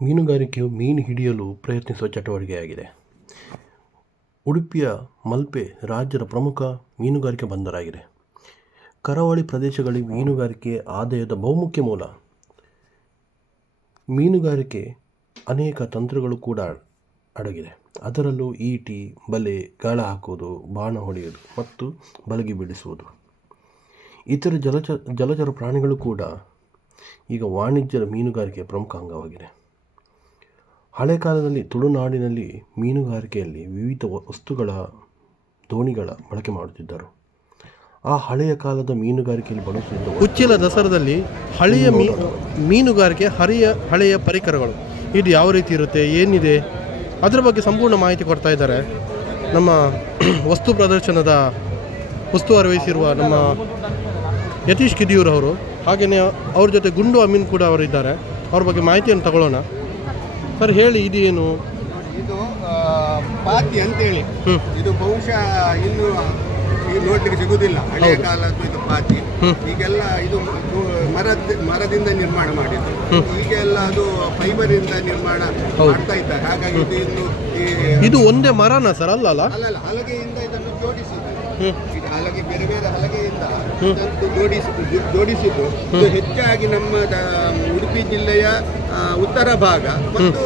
ಮೀನುಗಾರಿಕೆಯು ಮೀನು ಹಿಡಿಯಲು ಪ್ರಯತ್ನಿಸುವ ಚಟುವಟಿಕೆಯಾಗಿದೆ. ಉಡುಪಿಯ ಮಲ್ಪೆ ರಾಜ್ಯದ ಪ್ರಮುಖ ಮೀನುಗಾರಿಕೆ ಬಂದರಾಗಿದೆ. ಕರಾವಳಿ ಪ್ರದೇಶಗಳಲ್ಲಿ ಮೀನುಗಾರಿಕೆ ಆದಾಯದ ಬಹುಮುಖ್ಯ ಮೂಲ. ಮೀನುಗಾರಿಕೆ ಅನೇಕ ತಂತ್ರಗಳು ಕೂಡ ಅಡಗಿದೆ. ಅದರಲ್ಲೂ ಈಟಿ, ಬಲೆ, ಗಾಳ ಹಾಕುವುದು, ಬಾಣ ಹೊಡೆಯುವುದು ಮತ್ತು ಬಲಗಿ ಬಿಡಿಸುವುದು. ಇತರ ಜಲಚರ ಪ್ರಾಣಿಗಳು ಕೂಡ ಈಗ ವಾಣಿಜ್ಯ ಮೀನುಗಾರಿಕೆಯ ಪ್ರಮುಖ ಅಂಗವಾಗಿದೆ. ಹಳೆ ಕಾಲದಲ್ಲಿ ತುಳುನಾಡಿನಲ್ಲಿ ಮೀನುಗಾರಿಕೆಯಲ್ಲಿ ವಿವಿಧ ವಸ್ತುಗಳ ದೋಣಿಗಳ ಬಳಕೆ ಮಾಡುತ್ತಿದ್ದರು. ಆ ಹಳೆಯ ಕಾಲದ ಮೀನುಗಾರಿಕೆಯಲ್ಲಿ ಬಳಸುತ್ತಿದ್ದ ಉಚ್ಚಿಲ ದಸರಾದಲ್ಲಿ ಹಳೆಯ ಮೀನುಗಾರಿಕೆ ಹಳೆಯ ಪರಿಕರಗಳು ಇದು ಯಾವ ರೀತಿ ಇರುತ್ತೆ, ಏನಿದೆ ಅದರ ಬಗ್ಗೆ ಸಂಪೂರ್ಣ ಮಾಹಿತಿ ಕೊಡ್ತಾ ಇದ್ದಾರೆ ನಮ್ಮ ವಸ್ತು ಪ್ರದರ್ಶನದ ಉಸ್ತುವಾರಿ ವಹಿಸಿರುವ ನಮ್ಮ ಯತೀಶ್ ಕಿದಿಯೂರವರು. ಹಾಗೆಯೇ ಅವ್ರ ಜೊತೆ ಗುಂಡು ಅಮೀನ್ ಕೂಡ ಅವರಿದ್ದಾರೆ. ಅವ್ರ ಬಗ್ಗೆ ಮಾಹಿತಿಯನ್ನು ತಗೊಳ್ಳೋಣ. ಸರ್ ಹೇಳಿ, ಇದೇನು? ಇದು ಪಾತಿ ಅಂತೇಳಿ. ಇದು ಬಹುಶಃ ಇನ್ನು ನೋಡ್ಲಿಕ್ಕೆ ಸಿಗುವುದಿಲ್ಲ. ಹಳೆಯ ಕಾಲದ್ದು ಇದು ಪಾತಿ. ಈಗೆಲ್ಲ ಇದು ಮರದಿಂದ ನಿರ್ಮಾಣ ಮಾಡಿದ್ದು. ಈಗೆಲ್ಲ ಅದು ಫೈಬರ್ ಇಂದ ನಿರ್ಮಾಣ ಮಾಡ್ತಾ ಇದ್ದಾರೆ. ಹಾಗಾಗಿ ಇದು ಒಂದೇ ಮರನಾ ಸರ್? ಅಲ್ಲ ಹಲಗೆಯಿಂದ ಇದನ್ನು ಜೋಡಿಸಿದ್ದಾರೆ. ಹಲಗೆ ಬೇರೆ ಬೇರೆ ಹಲಗೆಯಿಂದ ಜೋಡಿಸಿದ್ದು. ಇದು ಹೆಚ್ಚಾಗಿ ನಮ್ಮ ಉಡುಪಿ ಜಿಲ್ಲೆಯ ಉತ್ತರ ಭಾಗ ಮತ್ತು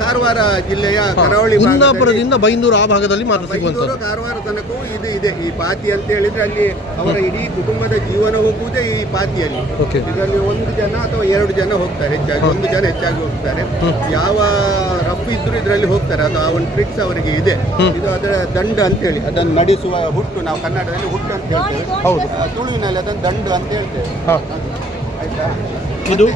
ಕಾರವಾರ ಜಿಲ್ಲೆಯ ಕರಾವಳಿ ಕುಂದಾಪುರದಿಂದ ಬೈಂದೂರು ಆ ಭಾಗದಲ್ಲಿ ಮಾತ್ರ ಸಿಗುವಂಥದ್ದು. ಕಾರವಾರ ತನಕವೂ ಇದು ಇದೆ. ಈ ಪಾತಿ ಅಂತ ಹೇಳಿದ್ರೆ ಅಲ್ಲಿ ಅವರ ಇಡೀ ಕುಟುಂಬದ ಜೀವನ ಹೋಗುವುದೇ ಈ ಪಾತಿಯಲ್ಲಿ. ಇದರಲ್ಲಿ 1 ಜನ ಅಥವಾ 2 ಜನ ಹೋಗ್ತಾರೆ. ಹೆಚ್ಚಾಗಿ 1 ಜನ ಹೆಚ್ಚಾಗಿ ಹೋಗ್ತಾರೆ. ಯಾವ ರಫ್ ಇದ್ರು ಇದರಲ್ಲಿ ಹೋಗ್ತಾರೆ. ಅದು ಒಂದು ಟ್ರಿಕ್ಸ್ ಅವರಿಗೆ ಇದೆ. ಇದು ಅದರ ದಂಡ ಅಂತೇಳಿ, ಅದನ್ನು ನಡೆಸುವ ಹುಟ್ಟು. ನಾವು ಕನ್ನಡದಲ್ಲಿ ಹುಟ್ಟು ಅಂತ ಹೇಳ್ತೇವೆ. ಹೌದು, ತುಳುವಿನಲ್ಲಿ ಅದನ್ನು ದಂಡು ಅಂತ ಹೇಳ್ತೇವೆ. ಆಯ್ತಾ? ಇದು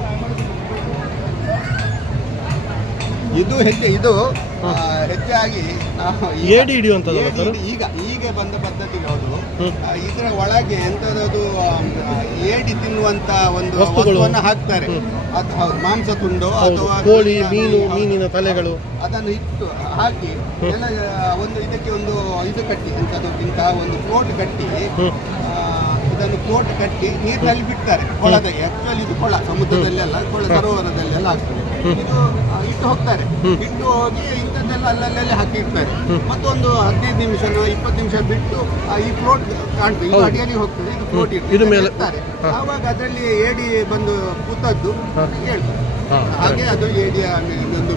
ಹೆಚ್ಚಾಗಿ ಏಡಿ ಹಿಡಿಯುವಂಥದ್ದು ಈಗ ಬಂದ ಪದ್ಧತಿ ಯಾವುದು? ಇದರ ಒಳಗೆ ಎಂಥದ್ದು ಏಡಿ ತಿನ್ನುವಂತ ಒಂದು ವಸ್ತುವನ್ನು ಹಾಕ್ತಾರೆ. ಅದು ಹೌದು, ಮಾಂಸ ತುಂಡು ಅಥವಾ ಕೋಳಿ, ಮೀನಿನ ತಲೆಗಳು ಅದನ್ನು ಇಟ್ಟು ಹಾಕಿ ಇದಕ್ಕೆ ಒಂದು ಇದು ಕಟ್ಟಿ ಇಂತಹ ಒಂದು ಫ್ಲೋಟ್ ಕಟ್ಟಿ ಇದನ್ನು ಫ್ಲೋಟ್ ಕಟ್ಟಿ ನೀರಿನಲ್ಲಿ ಬಿಡ್ತಾರೆ. ಕೊಳದ ಆಕ್ಚುಲಿ ಇದು ಕೊಳ, ಸಮುದ್ರದಲ್ಲೆಲ್ಲ ಕೊಳ, ಸರೋವರದಲ್ಲೆಲ್ಲ ಆಗ್ತದೆ. ಇದು ಇಟ್ಟು ಹೋಗ್ತಾರೆ. ಇಟ್ಟು ಹೋಗಿ ಇಂಥದ್ದೆಲ್ಲ ಅಲ್ಲಲ್ಲಿ ಹಾಕಿರ್ತಾರೆ. ಮತ್ತೊಂದು 15 ನಿಮಿಷನೋ 20 ನಿಮಿಷ ಬಿಟ್ಟು ಈ ಫ್ಲೋಟ್ ಕಾಣ್ತದೆ. ಇದು ಅಡಿಯಲ್ಲಿ ಹೋಗ್ತದೆ. ಇದು ಫ್ಲೋಟ್ ಇರ್ತಾರೆ. ಆವಾಗ ಅದರಲ್ಲಿ ಏಡಿ ಬಂದು ಕೂತದ್ದು ಹೇಳ್ತಾರೆ. ಹಾಗೆ ಅದು ಏಡಿಯ ಒಂದು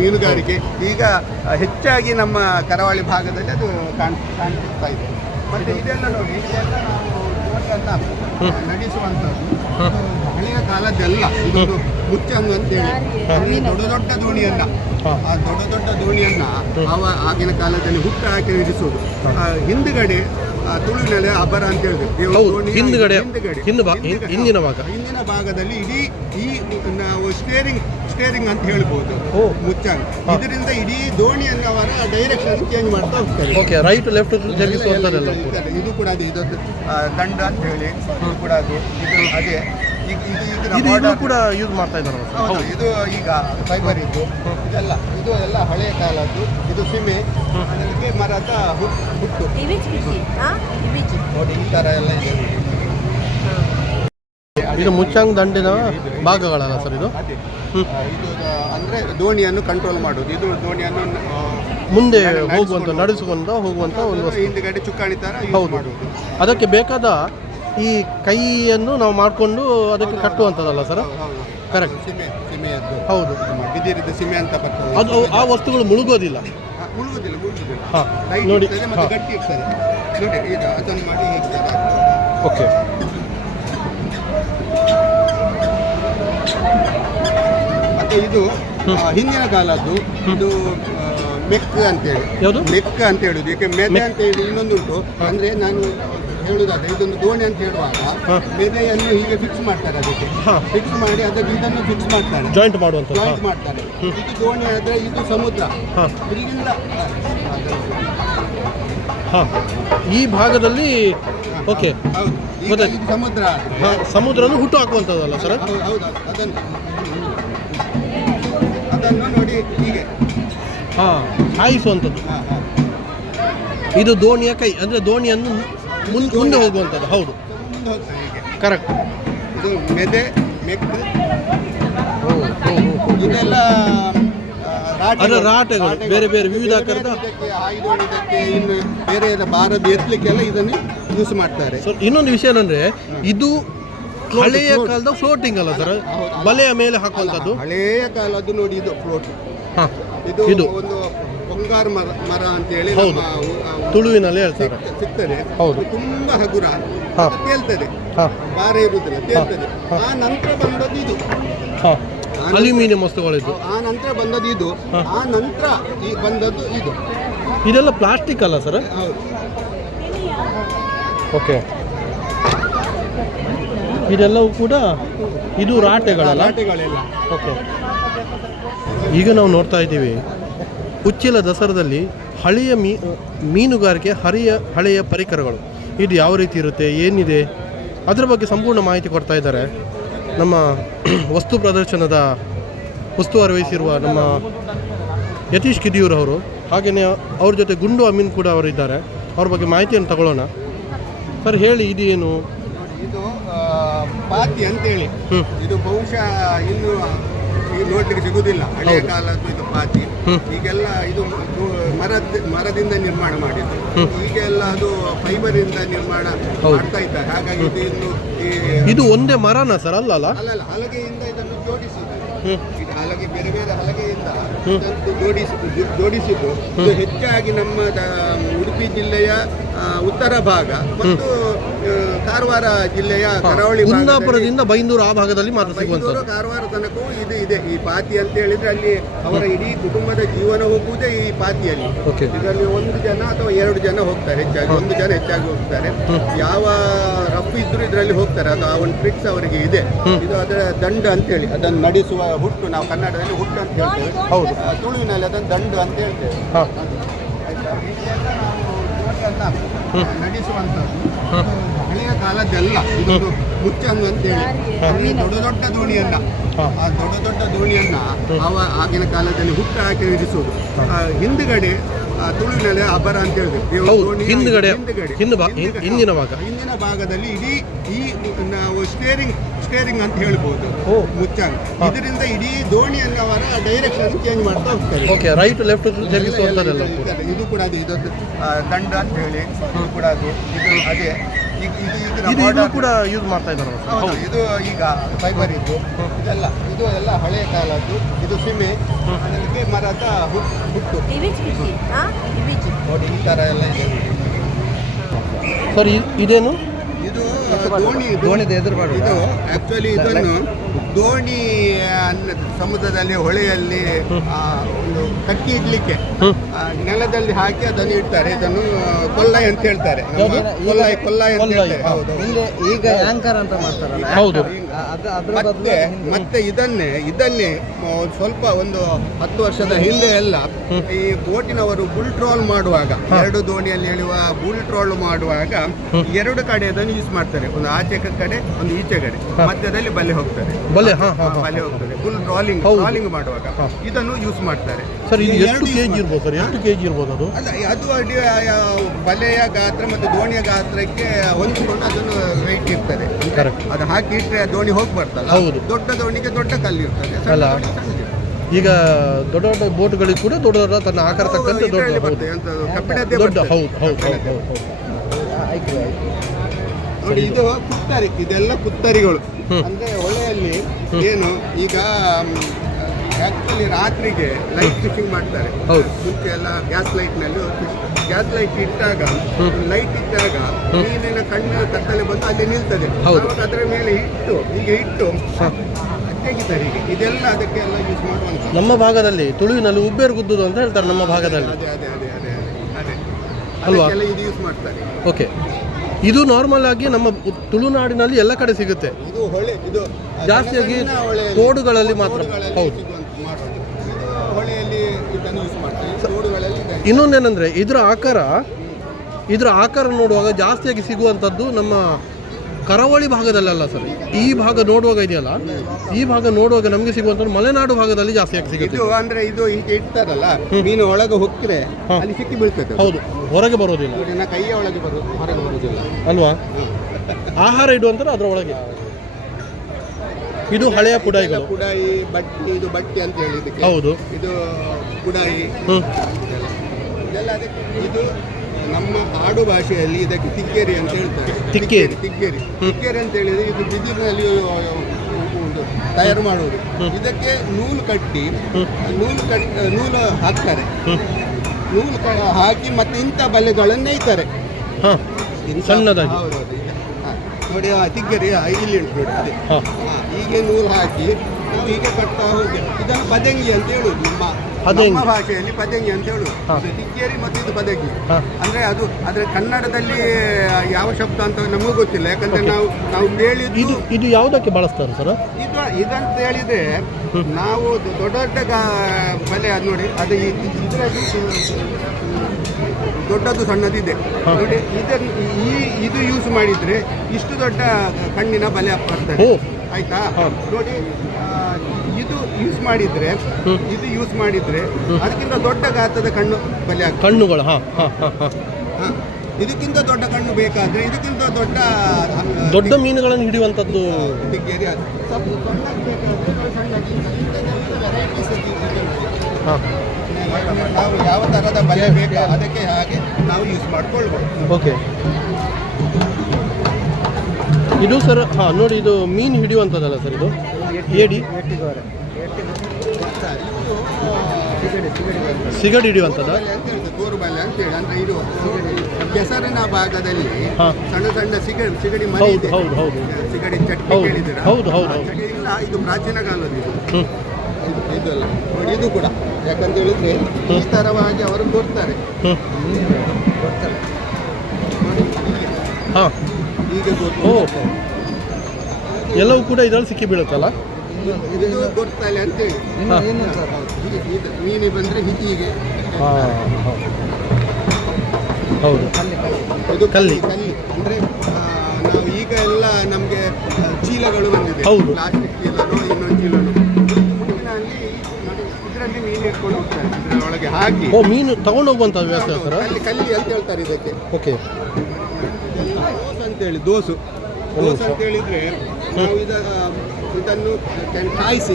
ಮೀನುಗಾರಿಕೆ ಈಗ ಹೆಚ್ಚಾಗಿ ನಮ್ಮ ಕರಾವಳಿ ಭಾಗದಲ್ಲಿ ಅದು ಕಾಣ್ತಾ ಇದೆ. ಮತ್ತೆ ಇದೆಲ್ಲ ನೋಡಿ, ಇದೆಲ್ಲ ನಡೆಸುವಂಥದ್ದು ಹಳೆಯ ಕಾಲದ್ದೆಲ್ಲ. ಇದೊಂದು ಮುಚ್ಚಂಗು ಅಂತೇಳಿ ದೊಡ್ಡ ದೊಡ್ಡ ದೋಣಿಯನ್ನ ಆ ದೊಡ್ಡ ದೋಣಿಯನ್ನ ಆಗಿನ ಕಾಲದಲ್ಲಿ ಹುಟ್ಟು ಹಾಕಿ ಇರಿಸುವುದು. ಹಿಂದುಗಡೆ ತುಳುವಿನಲ್ಲಿ ಅಬರ ಅಂತ ಹೇಳಿದ್ರು. ಹಿಂದಿನ ಭಾಗದಲ್ಲಿ ಇಡೀ ಈ ನಾವು ಸ್ಟೇರಿಂಗ್ ಅಂತ ಹೇಳ್ಬೋದು, ಮುಚ್ಚಂಗ್. ಇದರಿಂದ ಇಡೀ ದೋಣಿಯನ್ನು ಅವರ ಡೈರೆಕ್ಷನ್ ಚೇಂಜ್ ಮಾಡ್ತಾ ಹೋಗ್ತಾರೆ. ರೈಟ್ ಲೆಫ್ಟ್ ಇದು ಕೂಡ ಅದು ಇದೊಂದು ದಂಡ ಅಂತ ಹೇಳಿ ಇದು ಕೂಡ ಅದು ಇದು ಅದೇ ಇದು ಕೂಡ ಯೂಸ್ ಮಾಡ್ತಾ ಇದ್ದಾರೆ. ಇದು ಈಗ ಫೈಬರ್ ಇದು ಇದು ಎಲ್ಲ ಹಳೆಯ ಕಾಲದ್ದು. ಇದು ಸೀಮೆ, ಅದಕ್ಕೆ ಮರದ ಹುಟ್ಟು ನೋಡಿ, ಈ ಥರ ಎಲ್ಲ ಇದೆ. ಇದು ಮುಚ್ಚಂಗ್ ದಂಡಿನ ಭಾಗಗಳಲ್ಲ ಸರ್ ಇದು? ಇದು ಅಂದರೆ ದೋಣಿಯನ್ನು ಕಂಟ್ರೋಲ್ ಮಾಡೋದು. ಇದು ದೋಣಿಯನ್ನು ಮುಂದೆ ನಡೆಸಿಕೊಂಡು ಹೋಗುವಂಥ ಒಂದು ಹಿಂದುಗಡೆ ಚುಕ್ಕಾಣಿ ಥರ ಯೂಸ್ ಮಾಡೋದು. ಅದಕ್ಕೆ ಬೇಕಾದ ಈ ಕೈಯನ್ನು ನಾವು ಮಾಡಿಕೊಂಡು ಅದಕ್ಕೆ ಕಟ್ಟುವಂಥದ್ದಲ್ಲ ಸರ್? ಕರೆಕ್ಟ್. ಸಿಮೆಯದ್ದು. ಹೌದು, ಬಿದಿರಿದ ಸಿಮೆ ಅಂತ ಬರ್ತದೆ. ಅದು ಆ ವಸ್ತುಗಳು ಮುಳುಗೋದಿಲ್ಲ. ನೋಡಿ, ಮತ್ತೆ ಗಟ್ಟಿ ಇರ್ತದೆ. ನೋಡಿ, ಈಗ ಅದನ್ನು ಮಾಡಿ ಹೇಗೆ. ಓಕೆ. ಮತ್ತೆ ಇದು ಹಿಂದಿನ ಕಾಲದ್ದು. ಇದು ಮೆಕ್ ಅಂತೇಳಿ. ಯಾವುದು ಮೆಕ್ ಅಂತ ಹೇಳುದು? ಏಕೆ ಮೆದೆ ಅಂತ ಹೇಳಿ ಇನ್ನೊಂದುಂಟು. ಅಂದ್ರೆ ನಾನು ಹೇಳುದಾದ್ರೆ ಇದೊಂದು ದೋಣಿ ಅಂತ ಹೇಳುವಾಗ ಮೆದೆಯನ್ನು ಹೀಗೆ ಫಿಕ್ಸ್ ಮಾಡ್ತಾರೆ. ಅದಕ್ಕೆ ಫಿಕ್ಸ್ ಮಾಡಿ ಅದಕ್ಕೆ ಇದನ್ನು ಫಿಕ್ಸ್ ಮಾಡ್ತಾರೆ, ಜಾಯಿಂಟ್ ಮಾಡ್ತಾರೆ. ಇದು ದೋಣಿ ಆದ್ರೆ ಇದು ಸಮುದ್ರ. ಇಲ್ಲಿಂದ ಈ ಭಾಗದಲ್ಲಿ ಓಕೆ ಸಮುದ್ರನು ಹುಟ್ಟು ಹಾಕುವಂಥದ್ದಲ್ಲ ಸರ್? ಹೌದು. ಅದನ್ನು ನೋಡಿ ಹೀಗೆ ಹಾಯಿಸುವಂಥದ್ದು. ಇದು ದೋಣಿಯ ಕೈ, ಅಂದರೆ ದೋಣಿಯನ್ನು ಮುಂದೆ ಹೋಗುವಂಥದ್ದು. ಹೌದು, ಕರೆಕ್ಟ್. ಇದು ಮೆದೆ, ಮೆಕ್, ಇದೆಲ್ಲ ಅದರ ರಾಟೆಗಳು ಬೇರೆ ಬೇರೆ ವಿವಿಧ ಆಕಾರದ. ಇದಕ್ಕೆ ಆಯುಧಕ್ಕೆ ಇನ್ನು ಬೇರೆ ಭಾರತ ಎತ್ತಲಿಕ್ಕೆಲ್ಲ ಇದನ್ನು ಯೂಸ್ ಮಾಡ್ತಾರೆ. ಸೊ ಇನ್ನೊಂದು ವಿಷಯ ಏನಂದ್ರೆ ಇದು ಹಳೆಯ ಕಾಲದ ಫ್ಲೋಟಿಂಗ್ ಅಲ್ಲ ಸರ್, ಬಲೆಯ ಮೇಲೆ ಹಾಕುವಂಥದ್ದು. ಹಳೆಯ ಕಾಲದ್ದು ನೋಡಿ ಇದು ಫ್ಲೋಟ್. ಇದು ಒಂದು ಬಂಗಾರ ಮರ ಅಂತ ಹೇಳಿ ಹೌದು, ತುಳುವಿನಲ್ಲಿ ಹೇಳ್ತಾರೆ, ಸಿಗ್ತದೆ. ಹೌದು, ತುಂಬಾ ಹಗುರ, ತೇಲ್ತದೆ, ಭಾರ ಇರುವುದಿಲ್ಲ, ತೇಲ್ತದೆ. ಆ ನಂತರ ಬಂದದ್ದು ಇದು ಅಲ್ಯೂಮಿನಿಯಂ ವಸ್ತುಗಳಿದ್ದು. ಆ ನಂತರ ಬಂದದ್ದು ಇದು, ಆ ನಂತರ ಬಂದದ್ದು ಇದು. ಇದೆಲ್ಲ ಪ್ಲಾಸ್ಟಿಕ್ ಅಲ್ಲ ಸರ್? ಹೌದು. ಓಕೆ, ಇದೆಲ್ಲವೂ ಕೂಡ ಇದು ರಾಟೆಗಳಲ್ಲ? ರಾಟೆಗಳೆಲ್ಲ. ಓಕೆ, ಈಗ ನಾವು ನೋಡ್ತಾ ಇದ್ದೀವಿ ಉಚ್ಚಿಲ ದಸರಾದಲ್ಲಿ ಹಳೆಯ ಮೀನುಗಾರಿಕೆ ಹಳೆಯ ಪರಿಕರಗಳು. ಇದು ಯಾವ ರೀತಿ ಇರುತ್ತೆ, ಏನಿದೆ, ಅದರ ಬಗ್ಗೆ ಸಂಪೂರ್ಣ ಮಾಹಿತಿ ಕೊಡ್ತಾ ಇದ್ದಾರೆ ನಮ್ಮ ವಸ್ತು ಪ್ರದರ್ಶನದ ಉಸ್ತುವಾರಿ ವಹಿಸಿರುವ ನಮ್ಮ ಯತೀಶ್ ಕಿದಿಯೂರವರು. ಹಾಗೆಯೇ ಅವ್ರ ಜೊತೆ ಗುಂಡು ಅಮೀನ್ ಕೂಡ ಅವರಿದ್ದಾರೆ. ಅವ್ರ ಬಗ್ಗೆ ಮಾಹಿತಿಯನ್ನು ತಗೊಳ್ಳೋಣ. ಸರ್ ಹೇಳಿ, ಇದೇನು? ಇದು ಪಾತಿ ಅಂತೇಳಿ. ಇದು ಬಹುಶಃ ಇನ್ನು ನೋಡ್ಲಿಕ್ಕೆ ಸಿಗುದಿಲ್ಲ, ಹಳೆಯ ಕಾಲದ್ದು ಇದು ಪಾತಿ. ಈಗೆಲ್ಲ ಇದು ಮರದಿಂದ ನಿರ್ಮಾಣ ಮಾಡಿದ್ದು. ಈಗೆಲ್ಲ ಅದು ಫೈಬರ್ ಇಂದ ನಿರ್ಮಾಣ ಮಾಡ್ತಾ ಇದ್ದಾರೆ. ಹಾಗಾಗಿ ಇದು ಇನ್ನು ಇದು ಒಂದೇ ಮರನ ಸರ್? ಅಲ್ಲ ಹಲಗೆಯಿಂದ ಇದನ್ನು ಜೋಡಿಸಿದ್ದಾರೆ. ಇದು ಹಲಗೆ, ಬೇರೆ ಬೇರೆ ಹಲಗೆಯಿಂದ ಜೋಡಿಸಿದ್ದು. ಇದು ಹೆಚ್ಚಾಗಿ ನಮ್ಮ ಉಡುಪಿ ಜಿಲ್ಲೆಯ ಉತ್ತರ ಭಾಗ ಮತ್ತು ಕಾರವಾರ ಜಿಲ್ಲೆಯ ಕರಾವಳಿ ಕುಂದಾಪುರದಿಂದ ಬೈಂದೂರು ಆ ಭಾಗದಲ್ಲಿ ಮಾತ್ರ ಸಿಗುವಂಥದ್ದು. ಕಾರವಾರ ತನಕವೂ ಇದು ಇದೆ ಈ ಪಾತಿ ಅಂತ ಹೇಳಿದ್ರೆ. ಅಲ್ಲಿ ಅವರ ಇಡೀ ಕುಟುಂಬದ ಜೀವನ ಹೋಗುವುದೇ ಈ ಪಾತಿಯಲ್ಲಿ. ಇದರಲ್ಲಿ 1 ಜನ ಅಥವಾ 2 ಜನ ಹೋಗ್ತಾರೆ, ಹೆಚ್ಚಾಗಿ 1 ಜನ ಹೆಚ್ಚಾಗಿ ಹೋಗ್ತಾರೆ. ಯಾವ ರಫ್ ಇದ್ರು ಇದರಲ್ಲಿ ಹೋಗ್ತಾರೆ. ಅದು ಒಂದು ಟ್ರಿಕ್ಸ್ ಅವರಿಗೆ ಇದೆ. ಇದು ಅದರ ದಂಡ ಅಂತೇಳಿ, ಅದನ್ನು ನಡೆಸುವ ಹುಟ್ಟು, ನಾವು ಕನ್ನಡದಲ್ಲಿ ಹುಟ್ಟು ಅಂತ ಹೇಳ್ತೇವೆ. ಹೌದು, ತುಳುವಿನಲ್ಲಿ ಅದನ್ನು ದಂಡು ಅಂತ ಹೇಳ್ತೇವೆ. ನಡೆಸುವಂಥದ್ದು ಹಳೆಯ ಕಾಲದ್ದೆಲ್ಲ. ಇದೊಂದು ಮುಚ್ಚಂಗ ಅಂತೇಳಿ ದೊಡ್ಡ ದೊಡ್ಡ ದೋಣಿಯನ್ನ, ಆ ದೊಡ್ಡ ದೊಡ್ಡ ದೋಣಿಯನ್ನ ಆಗಿನ ಕಾಲದಲ್ಲಿ ಹುಟ್ಟು ಹಾಕಿ ನಡೆಸುವುದು. ಹಿಂದುಗಡೆ ತುಳುವಿನಲ್ಲಿ ಅಬ್ಬರ ಅಂತ ಹೇಳ್ತೇವೆ. ಹಿಂದಿನ ಭಾಗದಲ್ಲಿ ಇಡೀ ಈ ನಾವು ಸ್ಟೇರಿಂಗ್ ಅಂತ ಹೇಳ್ಬೋದು, ಮುಚ್ಚಂಗ. ಇದರಿಂದ ಇಡೀ ದೋಣಿಯನ್ನು ಅವರ ಡೈರೆಕ್ಷನ್ ಚೇಂಜ್ ಮಾಡ್ತಾ ಹೋಗ್ತಾರೆ. ಓಕೆ, ರೈಟ್ ಲೆಫ್ಟ್ ಇದು ಕೂಡ ಅದೇ, ಇದೊಂದು ದಂಡ ಅಂತ ಹೇಳಿ ಇದು ಕೂಡ ಅದು. ಇದು ಅದೇ ಇದು ಕೂಡ ಯೂಸ್ ಮಾಡ್ತಾ ಇದ್ದಾರೆ. ಇದು ಈಗ ಫೈಬರ್ ಇದ್ದು ಇದು ಎಲ್ಲ ಹಳೆಯ ಕಾಲದ್ದು. ಇದು ಸೀಮೆ, ಅದಕ್ಕೆ ಮರದ ಹುಟ್ಟು ನೋಡಿ ಈ ಥರ ಎಲ್ಲ ಇದೆ. ಸರ್ ಇದೇನು? ಇದು ದೋಣಿದ ಎದುರು. ಇದು ಆಕ್ಚುಲಿ ಇದನ್ನು ದೋಣಿ ಸಮುದ್ರದಲ್ಲಿ ಹೊಳೆಯಲ್ಲಿ ಒಂದು ಕಟ್ಟಿ ಇಡ್ಲಿಕ್ಕೆ ನೆಲದಲ್ಲಿ ಹಾಕಿ ಅದನ್ನು ಇಡ್ತಾರೆ. ಇದನ್ನು ಕೊಲ್ಲೈ ಅಂತ ಹೇಳ್ತಾರೆ. ಕೊಲ್ಲೈ ಅಂತ ಹೇಳ್ತಾರೆ. ಹೌದು, ಈಗ ಆಂಕರ್ ಅಂತ ಮಾಡ್ತಾರಲ್ಲ. ಹೌದು. ಮತ್ತೆ ಇದನ್ನೇ ಸ್ವಲ್ಪ ಒಂದು 10 ವರ್ಷದ ಹಿಂದೆ ಎಲ್ಲ ಈ ಬೋಟಿನವರು ಬುಲ್ ಟ್ರೋಲ್ ಮಾಡುವಾಗ, 2 ದೋಣಿಯಲ್ಲಿ ಎಳೆಯುವ ಬುಲ್ ಟ್ರೋಲ್ ಮಾಡುವಾಗ 2 ಕಡೆ ಅದನ್ನು ಯೂಸ್ ಮಾಡ್ತಾರೆ. ಒಂದು ಆಚೆ ಕಡೆ, ಒಂದು ಈಚೆ ಕಡೆ, ಮಧ್ಯದಲ್ಲಿ ಬಲೆ ಹೋಗ್ತಾರೆ. ಬಲೆ ಹೋಗ್ತದೆ. ಫುಲ್ ಟ್ರಾಲಿಂಗ್ ಮಾಡುವಾಗ ಇದನ್ನು ಯೂಸ್ ಮಾಡ್ತಾರೆ. ಸರ್ ಇದು ಎಷ್ಟು ಕೆಜಿ ಇರ್ಬೋದು ಸರ್? ಎಷ್ಟು ಕೆಜಿ ಇರ್ಬೋದು ಅದು? ಅದು ಬಲೆಯ ಗಾತ್ರ ಮತ್ತು ದೋಣಿಯ ಗಾತ್ರಕ್ಕೆ ಹೊಂದಿಕೊಂಡು ಅದನ್ನು ವೆಯ್ಟ್ ಇರ್ತದೆ. ಅದು ಹಾಕಿ ಇಟ್ಟರೆ ದೋಣಿ ಹೋಗಿ ಬರ್ತಲ್ಲ. ದೊಡ್ಡ ದೋಣಿಗೆ ದೊಡ್ಡ ಕಲ್ಲು ಇರ್ತದೆ. ಈಗ ದೊಡ್ಡ ದೊಡ್ಡ ಬೋಟ್ಗಳಿಗೆ ಕೂಡ ದೊಡ್ಡ ದೊಡ್ಡ ತನ್ನ ಆಕಾರ ತಕ್ಕಂತೆ ದೊಡ್ಡ. ನೋಡಿ ಇದು ಕುತ್ತರಿ, ಇದೆಲ್ಲ ಕುತ್ತರಿಗಳು. ಅಂದ್ರೆ ಹೊಳೆಯಲ್ಲಿ ಏನು ಈಗ ಆಕ್ಚುಲಿ ರಾತ್ರಿಗೆ ಲೈಟ್ ಫಿಶಿಂಗ್ ಮಾಡ್ತಾರೆ. ಮುಂಚೆ ಎಲ್ಲ ಗ್ಯಾಸ್ ಲೈಟ್ ಇಟ್ಟಾಗ ಮೀನಿನ ಕಣ್ಣು ಕತ್ತಲೆ ಬಂದು ಅಲ್ಲಿ ನಿಲ್ತದೆ. ಅದರ ಮೇಲೆ ಇಟ್ಟು ತೆಗಿತಾರೆ. ಹೀಗೆ ಇದೆಲ್ಲ ಅದಕ್ಕೆ ಎಲ್ಲ ಯೂಸ್ ಮಾಡುವಂತ. ನಮ್ಮ ಭಾಗದಲ್ಲಿ ತುಳುವಿನಲ್ಲಿ ಉಬ್ಬೇರು ಗುದ್ದುದು ಅಂತ ಹೇಳ್ತಾರೆ. ನಮ್ಮ ಭಾಗದಲ್ಲಿ ಅಲ್ವಾ ಇದು ಯೂಸ್ ಮಾಡ್ತಾರೆ. ಓಕೆ, ಇದು ನಾರ್ಮಲ್ ಆಗಿ ನಮ್ಮ ತುಳುನಾಡಿನಲ್ಲಿ ಎಲ್ಲ ಕಡೆ ಸಿಗುತ್ತೆ. ಇದು ಹೊಳೆ, ಇದು ಜಾಸ್ತಿಯಾಗಿ ತೋಡುಗಳಲ್ಲಿ ಮಾತ್ರ. ಹೌದು, ಹೊಳೆಯಲ್ಲಿ ಇದನ್ನು ಯೂಸ್ ಮಾಡ್ತಾರೆ. ತೋಡುಗಳಲ್ಲಿ ಇನ್ನೊಂದೇನೆಂದರೆ ಇದರ ಆಕಾರ ನೋಡುವಾಗ ಜಾಸ್ತಿಯಾಗಿ ಸಿಗುವಂಥದ್ದು ನಮ್ಮ ಕರಾವಳಿ ಭಾಗದಲ್ಲ ಸರ್. ಈ ಭಾಗ ನೋಡುವಾಗ ಇದೆಯಲ್ಲ, ಈ ಭಾಗ ನೋಡುವಾಗ ನಮಗೆ ಸಿಗುವಂಥದ್ದು ಮಲೆನಾಡು ಭಾಗದಲ್ಲಿ ಜಾಸ್ತಿಯಾಗಿ ಸಿಗುತ್ತೆ. ಇದು ಅಂದ್ರೆ ಇದು ಹೀಗೆ ಇಡ್ತಾರಲ್ಲ, ಮೀನು ಒಳಗೆ ಹೋಗ್ತದೆ ಅಲ್ಲಿ ಸಿಕ್ಕಿ ಬೀಳ್ತದೆ. ಹೌದು, ಹೊರಗೆ ಬರೋದಿಲ್ಲ. ಕೈಯ ಒಳಗೆ ಹೊರಗೆ ಬರೋದಿಲ್ಲ ಅಲ್ವಾ? ಆಹಾರ ಇಡುವಂತಾರೆ ಅದರ ಒಳಗೆ. ಇದು ಹಳೆಯ ಕುಡಾಯಿಗಳು. ಕುಡಾಯಿ ಬಟ್ಟಿ, ಇದು ಬಟ್ಟಿ ಅಂತ ಹೇಳಿ ಇದಕ್ಕೆ. ಹೌದು. ಇದು ಕುಡಾಯಿ ಹ್ಞೂ ಇದೆಲ್ಲ ಅದಕ್ಕೆ. ಇದು ನಮ್ಮ ಆಡು ಭಾಷೆಯಲ್ಲಿ ಇದಕ್ಕೆ ತಿಕ್ಕೇರಿ ಅಂತ ಹೇಳ್ತಾರೆ. ತಿಕ್ಕೇರಿ. ತಿಕ್ಕೇರಿ ತಿಕ್ಕೇರಿ ಅಂತ ಹೇಳಿದ್ರೆ ಇದು ಬಿದಿರಿನಲ್ಲಿ ತಯಾರು ಮಾಡುವುದು. ಇದಕ್ಕೆ ನೂಲು ಕಟ್ಟಿ ನೂಲು ಹಾಕ್ತಾರೆ. ನೂಲು ಹಾಕಿ ಮತ್ತೆ ಇಂಥ ಬಲೆಗಳನ್ನು ನೇಯ್ತಾರೆ. ಹಾಂ ಸಣ್ಣದಾಗಿ. ಹೌದೌದು. ನೋಡಿ ತಿಕ್ಕೇರಿ ಇಲ್ಲಿ ಉಂಟು ನೋಡಿ ಅದೇ. ಹಾಂ ಹೀಗೆ ನೂಲು ಹಾಕಿ ನಾವು ಹೀಗೆ ಕಟ್ತಾ ಹೋಗಿ ಇದನ್ನು ಪದಂಗಿ ಅಂತ ಹೇಳುದು. ನಮ್ಮ ಭಾಷೆಯಲ್ಲಿ ಪದಂಗಿ ಅಂತ ಹೇಳುದು. ಇದು ತಿಕ್ಕೇರಿ ಮತ್ತು ಇದು ಪದಂಗಿ. ಅಂದ್ರೆ ಅದು ಆದ್ರೆ ಕನ್ನಡದಲ್ಲಿ ಯಾವ ಶಬ್ದ ಅಂತ ನಮಗೂ ಗೊತ್ತಿಲ್ಲ. ಯಾಕಂದ್ರೆ ನಾವು ಹೇಳಿದ್ದು ಇದು ಯಾವುದಕ್ಕೆ ಬಳಸ್ತಾರೆ ಸರ್? ಇದಂತ ಹೇಳಿದ್ರೆ ನಾವು ದೊಡ್ಡ ದೊಡ್ಡ ಬಲೆ ಅದು ನೋಡಿ, ಅದು ಇದರಲ್ಲಿ ದೊಡ್ಡದು ಸಣ್ಣದಿದೆ ನೋಡಿ. ಇದು ಯೂಸ್ ಮಾಡಿದ್ರೆ ಇಷ್ಟು ದೊಡ್ಡ ಕಣ್ಣಿನ ಬಲೆ ಬರ್ತದೆ. ಆಯ್ತಾ ನೋಡಿ, ಇದು ಯೂಸ್ ಮಾಡಿದ್ರೆ ಅದಕ್ಕಿಂತ ದೊಡ್ಡ ಗಾತ್ರದ ಕಣ್ಣು ಬಲೆ ಆಗ್ತದೆ. ಕಣ್ಣುಗಳು. ಇದಕ್ಕಿಂತ ದೊಡ್ಡ ಕಣ್ಣು ಬೇಕಾದ್ರೆ ಇದಕ್ಕಿಂತ ದೊಡ್ಡ ಮೀನುಗಳನ್ನು ಹಿಡಿಯುವಂಥದ್ದು. ನಾವು ಯಾವ ಥರದ ಬಲೆ ಬೇಕು ಅದಕ್ಕೆ ಹಾಗೆ ನಾವು ಯೂಸ್ ಮಾಡ್ಕೊಳ್ಬೋದು. ಓಕೆ. ಇದು ಸರ್ ನೋಡಿ, ಇದು ಮೀನು ಹಿಡಿಯುವಂಥದ್ದಲ್ಲ ಸರ್? ಇದು ಏಡಿ ಸಿಗಡಿ ಹಿಡಿಯುವಂಥದ್ದು. ತೋರು ಬಲೆ ಅಂತ ಹೇಳಿ ಅಂದ್ರೆ ಇದು ಕೆಸರಿನ ಭಾಗದಲ್ಲಿ ಸಣ್ಣ ಸಣ್ಣ ಸಿಗಡಿ ಮರಿ ಇದೆ. ಸಿಗಡಿ ಚಟ್ನಿ ಕೇಳಿದ್ದೀರಾ? ಹೌದು. ಇಲ್ಲ, ಇದು ಪ್ರಾಚೀನ ಕಾಲದ ಇದಲ್ಲ. ಇದು ಕೂಡ ಯಾಕಂತ ಹೇಳಿದ್ರೆ ಈ ತರವಾಗಿ ಅವರು ಕೊಡ್ತಾರೆ. ಹೀಗೆ ಎಲ್ಲವೂ ಕೂಡ ಇದರಲ್ಲಿ ಸಿಕ್ಕಿ ಬೀಳುತ್ತಲ್ಲ. ಇದು ಗೊತ್ತಲೆ ಅಂತೇಳಿ ಮೀನು ಬಂದ್ರೆ ಹೀಗೆ. ಹೌದು. ಇದು ಕಲ್ಲಿ ಅಂದ್ರೆ ನಾವು ಈಗ ಎಲ್ಲ ನಮಗೆ ಚೀಲಗಳು ಬಂದಿದೆ. ಪ್ಲಾಸ್ಟಿಕ್ ಚೀಲನೋ ಇನ್ನೊಂದು ಚೀಲನೋ. ಇದರಲ್ಲಿ ಮೀನು ಇಟ್ಕೊಂಡು ಹೋಗ್ತಾರೆ. ಇದರೊಳಗೆ ಹಾಕಿ ಮೀನು ತಗೊಂಡು ಹೋಗುವಂಥ ವ್ಯವಸ್ಥೆ ಸರ್? ಕಲ್ಲಿ ಅಂತ ಹೇಳ್ತಾರೆ ಇದಕ್ಕೆ. ಓಕೆ. ದೋಸು ಅಂತೇಳಿ ದೋಸು ಅಂತ ಹೇಳಿದ್ರೆ ನಾವು ಇದನ್ನು ಕಾಯಿಸಿ,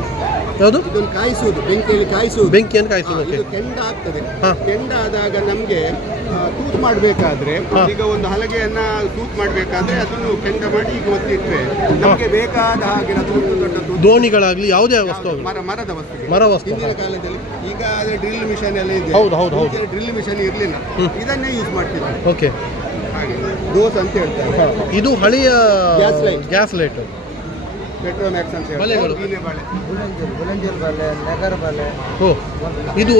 ಯಾವುದು ಇದನ್ನು ಕಾಯಿಸುವುದು, ಬೆಂಕಿಯನ್ನು ಕಾಯಿಸುವುದು. ಇದು ಕೆಂಡ ಆಗ್ತದೆ. ಕೆಂಡ ಆದಾಗ ನಮಗೆ ತೂತು ಮಾಡಬೇಕಾದ್ರೆ, ಈಗ ಒಂದು ಹಲಗೆಯನ್ನ ತೂತು ಮಾಡಬೇಕಾದ್ರೆ ಅದನ್ನು ಕೆಂಡ ಮಾಡಿ ಈಗ ಒತ್ತಿಟ್ರೆ ನಮಗೆ ಬೇಕಾದ ಹಾಗೆ ದೊಡ್ಡ ದೋಣಿಗಳಾಗಲಿ ಯಾವುದೇ ವಸ್ತು, ಮರದ ವಸ್ತು. ಹಿಂದಿನ ಕಾಲದಲ್ಲಿ ಈಗ ಡ್ರಿಲ್ ಮಿಷನ್ ಎಲ್ಲ ಇದೆ. ಹೌದು. ಡ್ರಿಲ್ ಮಿಷನ್ ಇರಲಿಲ್ಲ, ಇದನ್ನೇ ಯೂಸ್ ಮಾಡ್ತಿದ್ದಾರೆ. ಓಕೆ. ಹಾಗೆ ದೋಸ್ ಅಂತ ಹೇಳ್ತಾರೆ. ಇದು ಹಳೆಯ ಗ್ಯಾಸ್ ಲೈಟ್, ಪೆಟ್ರೋಮ್ಯಾಕ್ಸ್ ಅಂತ ಬಲೆಗಳು. ಬುಲಂಜರ್ ಬಲೆ, ನಗರ ಬಲೆ. ಇದು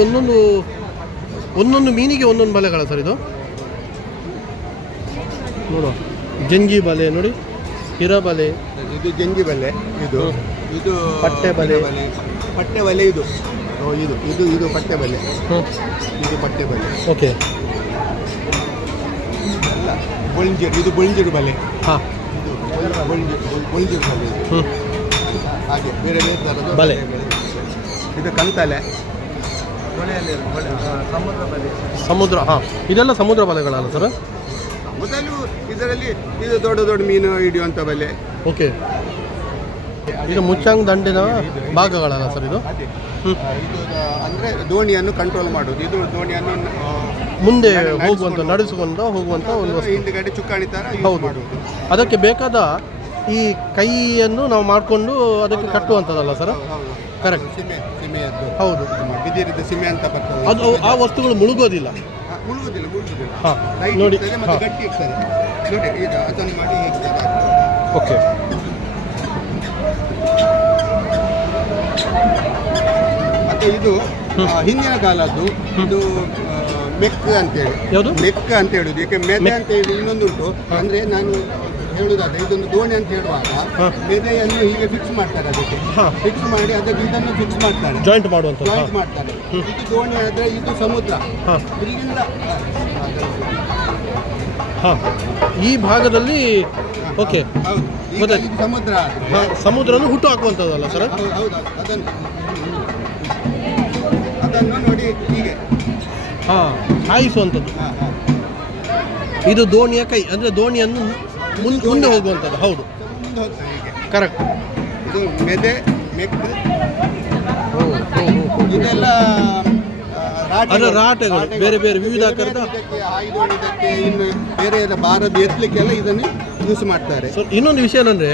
ಒಂದೊಂದು ಮೀನಿಗೆ ಒಂದೊಂದು ಬಲೆಗಳ ಸರ್? ಇದು ನೋಡು, ಜಂಜಿ ಬಲೆ ನೋಡಿ, ಹಿರ ಬಲೆ, ಇದು ಜಂಜಿ ಬಲೆ, ಇದು ಪಟ್ಟೆ ಬಲೆ. ಇದು ಪಟ್ಟೆ ಬಲೆ. ಇದು ಪಟ್ಟೆ ಬಲೆ. ಓಕೆ. ಇದು ಬೊಳಿಂಜರು ಬಲೆ. ಹಾಂ, ಬೊಳಿಂಜರು ಬಲೆ. ಹಾಗೆ ಬೇರೆ ಥರದ ಬಲೆ. ಇದು ಕಂತಲೆ. ಸಮುದ್ರ. ಇದೆಲ್ಲ ಸಮುದ್ರ ಬಲೆಗಳಲ್ಲ ಸರ್? ಮೊದಲು ಇದರಲ್ಲಿ ಇದು ದೊಡ್ಡ ಮೀನು ಹಿಡಿಯುವಂಥ ಬಲೆ. ಓಕೆ. ಇದು ಮುಚ್ಚಾಂಗ್ ದಂಡಿನ ಭಾಗಗಳಲ್ಲ ಸರ್ ಇದು? ಇದು ಅಂದರೆ ದೋಣಿಯನ್ನು ಕಂಟ್ರೋಲ್ ಮಾಡೋದು. ಇದು ದೋಣಿಯನ್ನು ಮುಂದೆ ನಡೆಸಿಕೊಂಡು ಹೋಗುವಂಥ ಒಂದು ಹಿಂದುಗಡೆ ಚುಕ್ಕಾಣಿ ಥರ ಹೌದು. ಅದಕ್ಕೆ ಬೇಕಾದ ಈ ಕೈಯನ್ನು ನಾವು ಮಾಡಿಕೊಂಡು ಅದಕ್ಕೆ ಕಟ್ಟುವಂಥದ್ದಲ್ಲ ಸರ್? ಕರೆಕ್ಟ್. ಸಿಮೆಯದ್ದು. ಹೌದು. ಬಿದಿರಿದ ಸಿಮೆ ಅಂತ ಬರ್ತದೆ. ಅದು ಆ ವಸ್ತುಗಳು ಮುಳುಗೋದಿಲ್ಲ. ನೋಡಿ, ಮತ್ತೆ ಗಟ್ಟಿ ಇರ್ತದೆ ನೋಡಿ. ಈಗ ಅದನ್ನು ಮಾಡಿ ಓಕೆ. ಮತ್ತೆ ಇದು ಹಿಂದಿನ ಕಾಲದ್ದು. ಇದು ಮೆಕ್ ಅಂತೇಳಿ. ಯಾವುದು ಮೆಕ್ ಅಂತ ಹೇಳುದು? ಏಕೆ ಮೆದೆ ಅಂತ ಹೇಳಿ ಇನ್ನೊಂದುಂಟು. ಅಂದ್ರೆ ನಾನು ಹೇಳುದಾದ್ರೆ ಇದೊಂದು ದೋಣಿ ಅಂತ ಹೇಳುವಾಗ ಮೆದೆಯನ್ನು ಹೀಗೆ ಫಿಕ್ಸ್ ಮಾಡ್ತಾರೆ. ಅದಕ್ಕೆ ಫಿಕ್ಸ್ ಮಾಡಿ ಅದಕ್ಕೆ ಇದನ್ನು ಫಿಕ್ಸ್ ಮಾಡ್ತಾರೆ, ಜಾಯಿಂಟ್ ಮಾಡ್ತಾರೆ. ಇದು ದೋಣಿ ಆದ್ರೆ ಇದು ಸಮುದ್ರ. ಇಲ್ಲಿಂದ ಈ ಭಾಗದಲ್ಲಿ ಓಕೆ ಸಮುದ್ರನು ಹುಟ್ಟು ಹಾಕುವಂಥದ್ದಲ್ಲ ಸರ್? ಹೌದು. ಅದನ್ನು ನೋಡಿ ಹೀಗೆ ಹಾಯಿಸುವಂಥದ್ದು. ಇದು ದೋಣಿಯ ಕೈ, ಅಂದರೆ ದೋಣಿಯನ್ನು ಮುಂದೆ ಹೋಗುವಂಥದ್ದು. ಹೌದು, ಕರೆಕ್ಟ್. ಇದು ಮೆದೆ ಮೆಕ್ ಇದೆಲ್ಲ ಅದರ ರಾಟೆಗಳು ಬೇರೆ ಬೇರೆ ವಿವಿಧ ಆಕಾರದ. ಆಯುಧ ಹೊಡಿದಕ್ಕೆ ಇನ್ನು ಬೇರೆ ಭಾರತ ಎತ್ತಲಿಕ್ಕೆಲ್ಲ ಇದನ್ನು ಯೂಸ್ ಮಾಡ್ತಾರೆ. ಸೊ ಇನ್ನೊಂದು ವಿಷಯ ಏನಂದ್ರೆ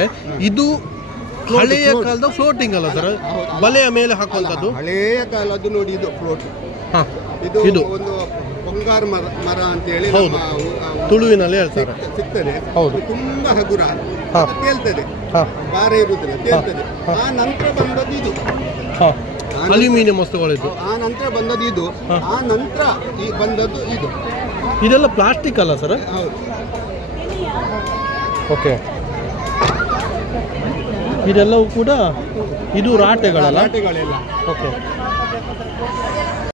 ಇದು ಹಳೆಯ ಕಾಲದ ಫ್ಲೋಟಿಂಗ್ ಅಲ್ಲ ಸರ್, ಬಲೆಯ ಮೇಲೆ ಹಾಕುವಂಥದ್ದು. ಹಳೆಯ ಕಾಲದ್ದು ನೋಡಿ ಇದು ಫ್ಲೋಟ್. ಹಾಂ, ಇದು ಇದು ಒಂದು ಬಂಗಾರ ಮರ ಅಂತ ಹೇಳಿ ಹೌದು. ತುಳುವಿನಲ್ಲಿ ಹೇಳ್ತಾರೆ. ಸಿಗ್ತದೆ. ಹೌದು. ತುಂಬಾ ಹಗುರ, ಹಾ. ತೇಲ್ತದೆ, ಹಾಂ ಭಾರ ಇರುವುದಿಲ್ಲ, ತೇಲ್ತದೆ. ಆ ನಂತರ ಬಂದದ್ದು ಇದು. ಹಾಂ, ಅಲ್ಯೂಮಿನಿಯಂ ವಸ್ತುಗಳಿದ್ದು. ಆ ನಂತರ ಬಂದದ್ದು ಇದು. ಆ ನಂತರ ಈ ಬಂದದ್ದು ಇದು. ಇದೆಲ್ಲ ಪ್ಲಾಸ್ಟಿಕ್ ಅಲ್ಲ ಸರ್? ಹೌದು. ಓಕೆ, ಇದೆಲ್ಲವೂ ಕೂಡ ಇದು ರಾಟೆಗಳಲ್ಲ? ರಾಟೆಗಳೆಲ್ಲ. ಓಕೆ.